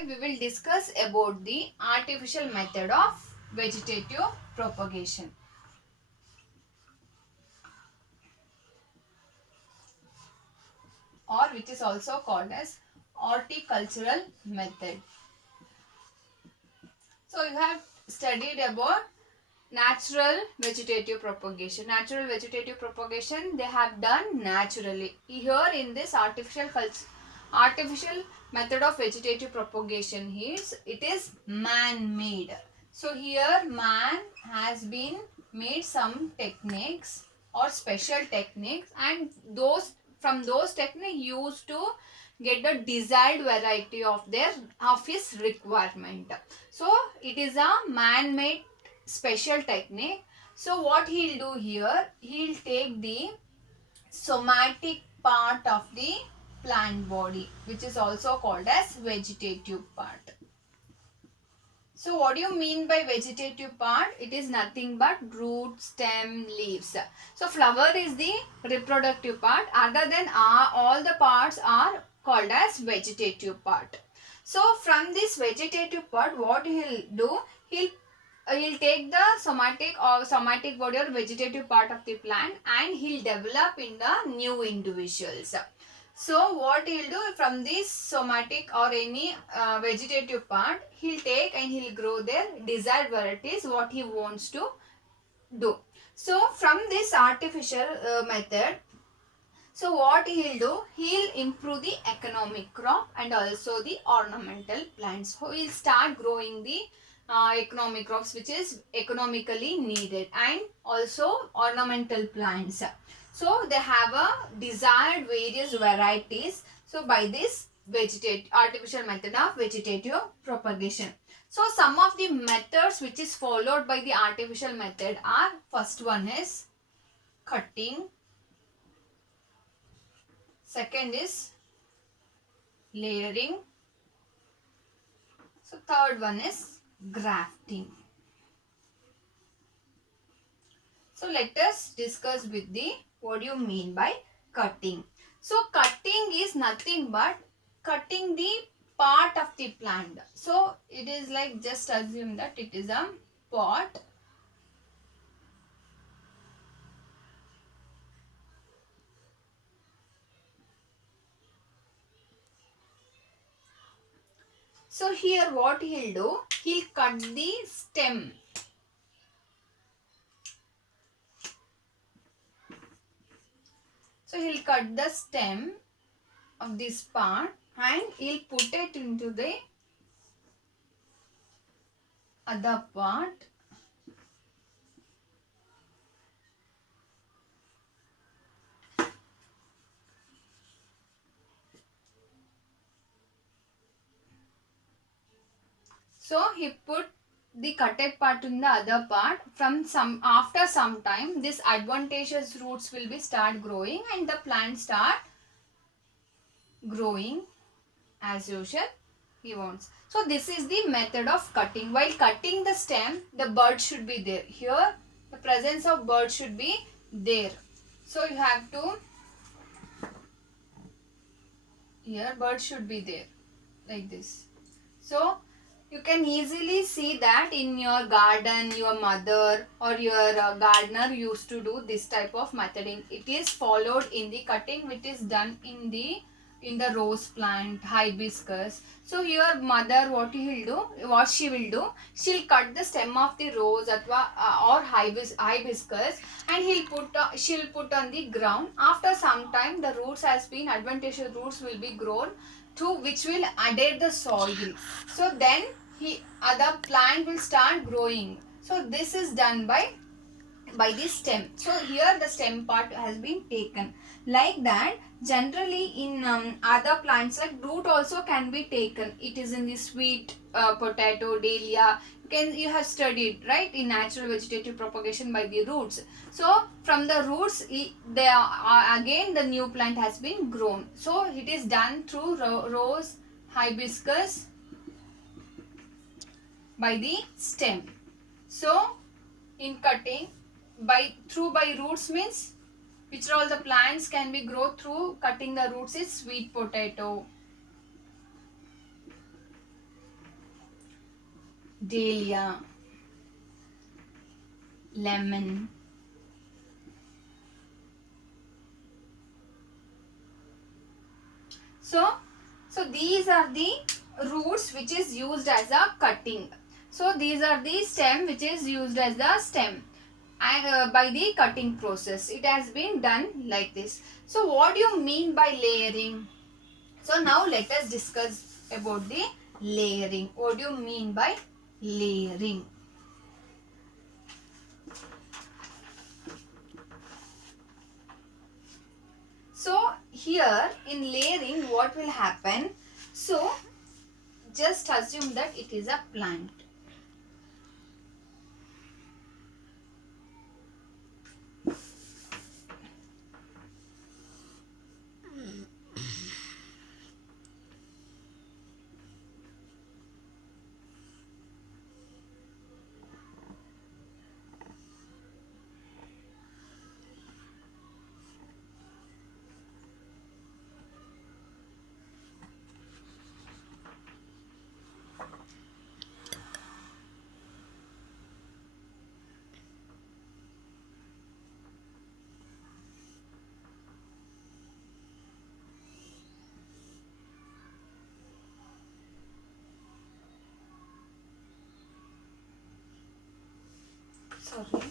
Today we will discuss about the artificial method of vegetative propagation, or which is also called as horticultural method. So you have studied about natural vegetative propagation. Natural vegetative propagation they have done naturally. Here in this artificial method of vegetative propagation it is man made. So here man has been made some techniques or special techniques, and those techniques used to get the desired variety of his requirement. So it is a man made special technique. So what he'll do here, he'll take the somatic part of the plant body, which is also called as vegetative part. So what do you mean by vegetative part? It is nothing but root, stem, leaves. So flower is the reproductive part. Other than all the parts are called as vegetative part. So from this vegetative part, what he'll do, he'll take the somatic body or vegetative part of the plant, and he'll develop in the new individuals. So what he'll do, from this somatic or any vegetative part, he'll take and he'll grow their desired varieties what he wants to do. So from this artificial method, so what he'll do, he'll improve the economic crop and also the ornamental plants. So he'll start growing the economic crops which is economically needed, and also ornamental plants. So they have a desired various varieties. So by this artificial method of vegetative propagation. So some of the methods which is followed by the artificial method are, first one is cutting, second is layering, so third one is grafting. So let us discuss with the what do you mean by cutting. So cutting is nothing but cutting the part of the plant. So it is like, just assume that it is a pot. So here what he'll do, he'll cut the stem. So he'll cut the stem of this part and he'll put it into the other part. So he put the cutted part in the other part. After some time, this advantageous roots will be start growing and the plant start growing as usual he wants. So this is the method of cutting. While cutting the stem, the bud should be there. Here the presence of bud should be there. So you have to, here bud should be there like this. So you can easily see that in your garden, your mother or your gardener used to do this type of method. It is followed in the cutting, which is done in the rose plant, hibiscus. So your mother, what she will do, she'll cut the stem of the rose or hibiscus, and she'll put on the ground. After some time, the roots has been advantageous roots will be grown to which will adhere the soil. So then other plant will start growing. So this is done by the stem. So here the stem part has been taken. Like that, generally in other plants like root also can be taken. It is in the sweet potato, dahlia. You have studied, right, in natural vegetative propagation by the roots. So from the roots, again the new plant has been grown. So it is done through rose, hibiscus, by the stem. So in cutting, by roots means which are all the plants can be grow through cutting the roots is sweet potato, dahlia, lemon. So these are the roots which is used as a cutting. So these are the stem which is used as the stem, and by the cutting process it has been done like this. So what do you mean by layering? So now let us discuss about the layering. What do you mean by layering? So here in layering what will happen? So just assume that it is a plant. Sorry.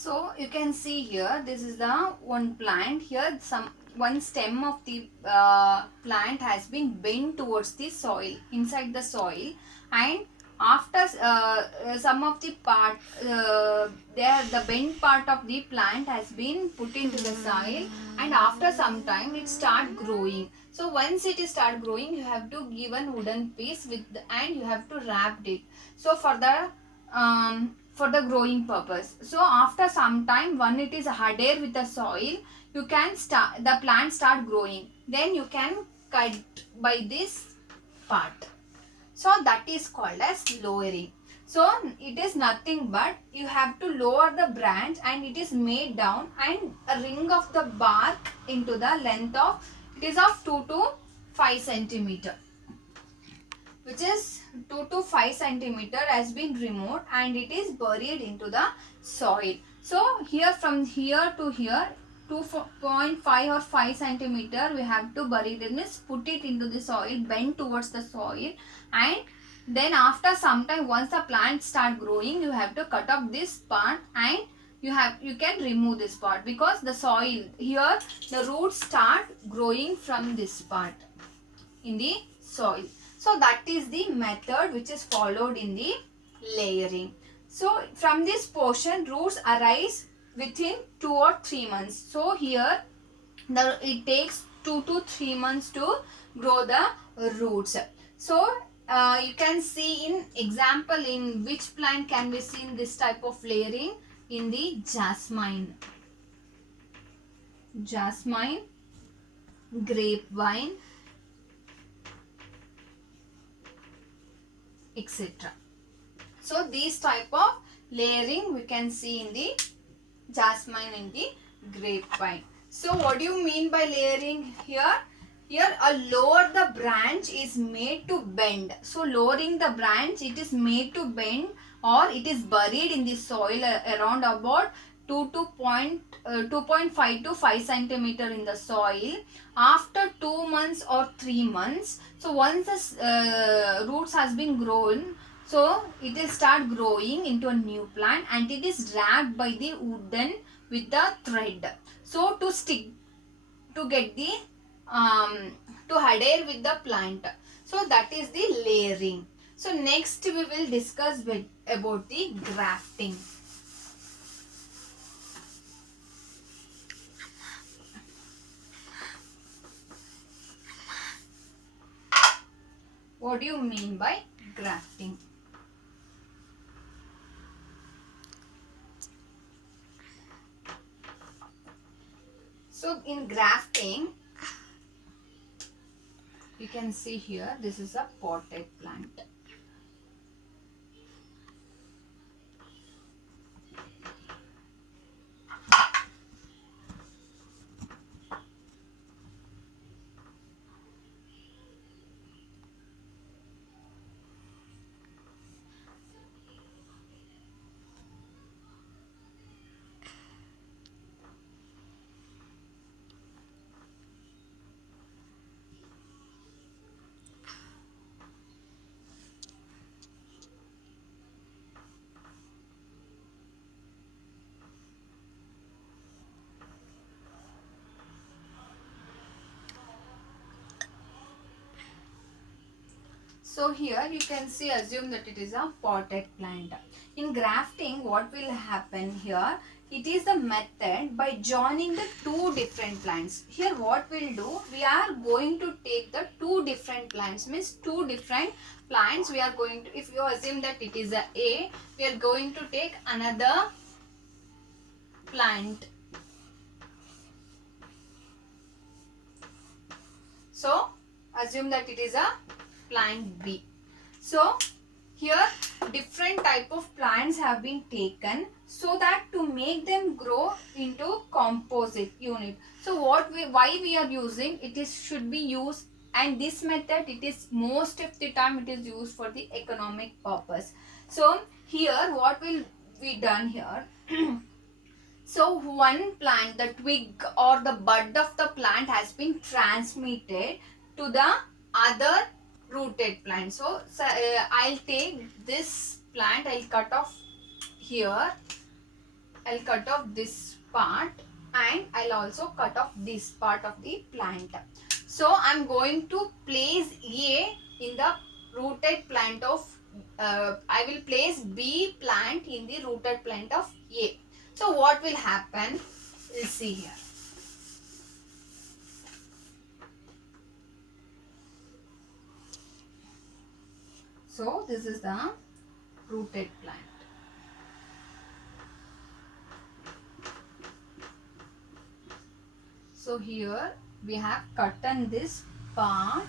So you can see here, this is the one plant. Here one stem of the plant has been bent towards the soil, inside the soil, and after some of the part there, the bent part of the plant has been put into the soil, and after some time it start growing. So once it is start growing, you have to give a wooden piece and you have to wrap it. So for the growing purpose. So after some time, when it is adhere with the soil, you can start the plant start growing. Then you can cut by this part. So that is called as lowering. So it is nothing but you have to lower the branch and it is made down, and a ring of the bark into the length of, it is of 2 to 5 centimeter, which is 2 to 5 centimeter has been removed and it is buried into the soil. So here, from here to here, 2.5 or 5 centimeter we have to bury it, means put it into the soil, bend towards the soil, and then after some time, once the plant start growing, you have to cut off this part, and you can remove this part, because the soil here, the roots start growing from this part in the soil. So that is the method which is followed in the layering. So from this portion, roots arise within 2 or 3 months. So here it takes 2 to 3 months to grow the roots. So you can see in example, in which plant can be seen this type of layering? In the jasmine, grapevine, etc. So these type of layering we can see in the jasmine and the grapevine. So what do you mean by layering here? Here a lower the branch is made to bend. So lowering the branch, it is made to bend, or it is buried in the soil around about 2.5 to 5 centimeter in the soil. After 2 months or 3 months, so once the roots has been grown, so it will start growing into a new plant, and it is wrapped by the wooden with the thread. So to stick, to get the to adhere with the plant. So that is the layering. So next we will discuss about the grafting. What do you mean by grafting? So in grafting, you can see here, this is a potted plant. So here you can see, assume that it is a potted plant. In grafting, what will happen here? It is the method by joining the two different plants. Here what we'll do, we are going to take the two different plants, means two different plants we are going to, if you assume that it is a A, we are going to take another plant. So assume that it is a plant B. So here different type of plants have been taken so that to make them grow into composite unit. So why we are using it is should be used, and this method it is most of the time it is used for the economic purpose. So here what will be done here? So one plant, the twig or the bud of the plant has been transmitted to the other rooted plant. So, I'll take this plant, I'll cut off here, I'll cut off this part, and I'll also cut off this part of the plant. So I'm going to place A in the rooted plant of, I will place B plant in the rooted plant of A. So what will happen? We'll see here. So this is the rooted plant. So here we have cut this part.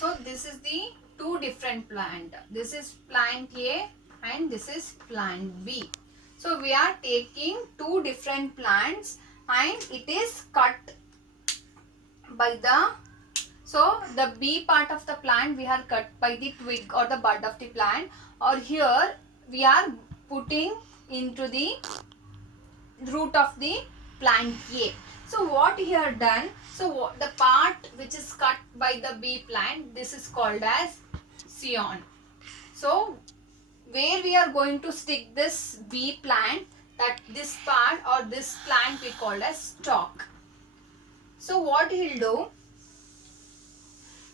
So this is the two different plant. This is plant A and this is plant B. So we are taking two different plants and it is cut by the, so the B part of the plant we are cut by the twig or the bud of the plant, or here we are putting into the root of the plant A. So what here done, so the part which is cut by the B plant, this is called as scion. So where we are going to stick this B plant, that this part or this plant we call as stalk. So what he'll do,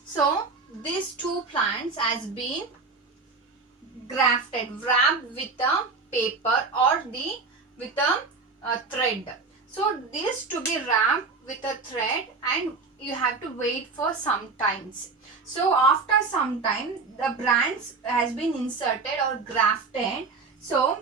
so these two plants has been grafted, wrapped with a paper or with a thread. So this to be wrapped with a thread and you have to wait for some times. So after some time the branch has been inserted or grafted. So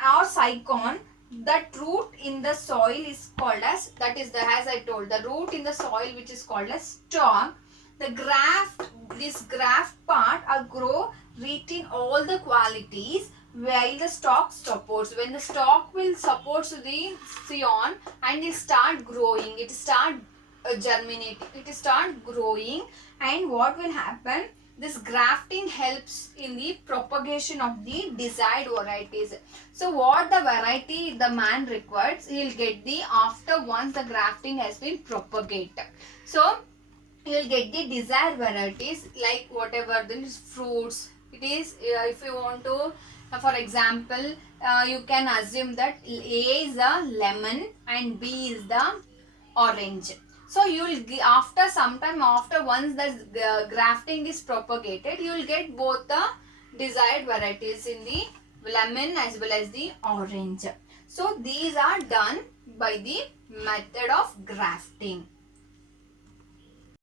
our scion, that root in the soil is called as, that is the, as I told, the root in the soil which is called as stalk. The graft, this graft part are grow retain all the qualities while the stalk supports. When the stalk will support to the scion and it start growing, it start germinating, it start growing, and what will happen? this grafting helps in the propagation of the desired varieties. So what the variety the man requires, he will get the after once the grafting has been propagated. So you will get the desired varieties like whatever the fruits it is. If you want to, for example, you can assume that A is the lemon and B is the orange. So you will after some time, after once the grafting is propagated, you will get both the desired varieties in the lemon as well as the orange. So these are done by the method of grafting.